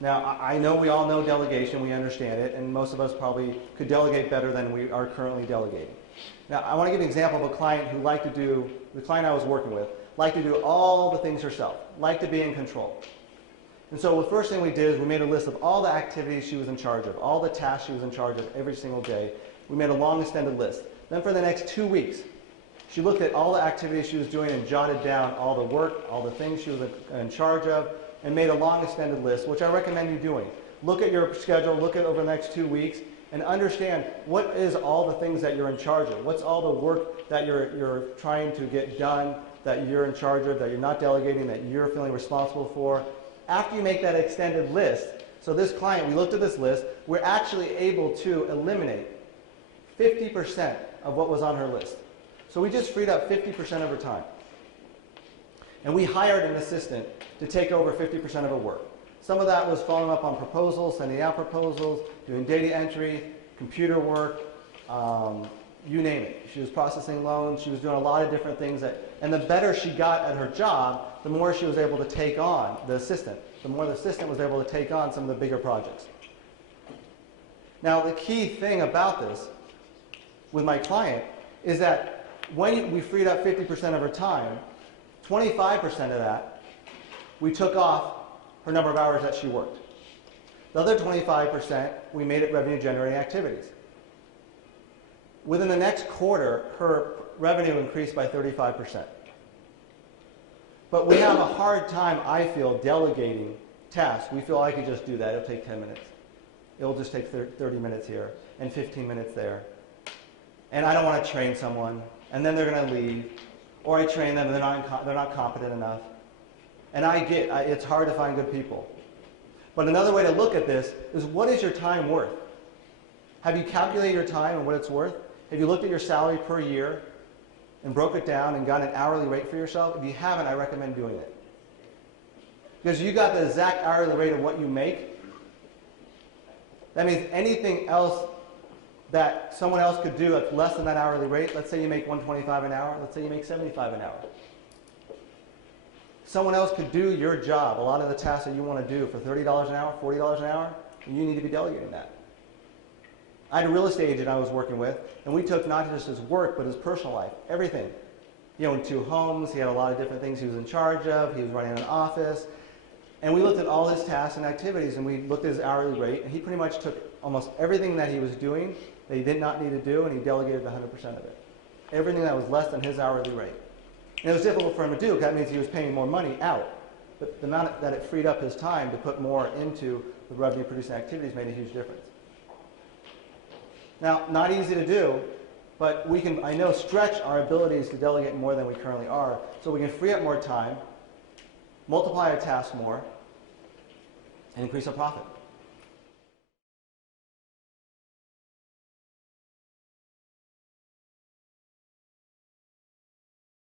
Now, I know we all know delegation, we understand it, and most of us probably could delegate better than we are currently delegating. Now, I want to give an example of a client who liked to do, the client I was working with, liked to do all the things herself, liked to be in control. And so the first thing we did is we made a list of all the activities she was in charge of, all the tasks she was in charge of every single day. We made a long extended list. Then for the next 2 weeks, she looked at all the activities she was doing and jotted down all the work, all the things she was in charge of, and made a long extended list, which I recommend you doing. Look at your schedule, look at over the next 2 weeks, and understand what is all the things that you're in charge of. What's all the work that you're trying to get done, that you're in charge of, that you're not delegating, that you're feeling responsible for. After you make that extended list, so this client, we looked at this list, we're actually able to eliminate 50% of what was on her list. So we just freed up 50% of her time. And we hired an assistant to take over 50% of her work. Some of that was following up on proposals, sending out proposals, doing data entry, computer work, you name it. She was processing loans, she was doing a lot of different things. And the better she got at her job, the more she was able to take on, the assistant, the more the assistant was able to take on some of the bigger projects. Now, the key thing about this with my client is that when we freed up 50% of her time, 25% of that we took off her number of hours that she worked. The other 25% we made it revenue generating activities. Within the next quarter, her revenue increased by 35%. But we have a hard time, I feel, delegating tasks. We feel I could just do that. It'll take 10 minutes. It'll just take 30 minutes here and 15 minutes there. And I don't want to train someone, and then they're going to leave. Or I train them and they're not competent enough. And it's hard to find good people. But another way to look at this is, what is your time worth? Have you calculated your time and what it's worth? Have you looked at your salary per year and broke it down and got an hourly rate for yourself? If you haven't, I recommend doing it. Because you got the exact hourly rate of what you make. That means anything else that someone else could do at less than that hourly rate, let's say you make $125 an hour, let's say you make $75 an hour. Someone else could do your job, a lot of the tasks that you want to do for $30 an hour, $40 an hour, and you need to be delegating that. I had a real estate agent I was working with, and we took not just his work, but his personal life, everything. He owned 2 homes, he had a lot of different things he was in charge of, he was running an office, and we looked at all his tasks and activities, and we looked at his hourly rate, and he pretty much took almost everything that he was doing that he did not need to do, and he delegated 100% of it. Everything that was less than his hourly rate. And it was difficult for him to do, because that means he was paying more money out. But the amount that it freed up his time to put more into the revenue producing activities made a huge difference. Now, not easy to do, but we can, I know, stretch our abilities to delegate more than we currently are, so we can free up more time, multiply our tasks more, and increase our profit.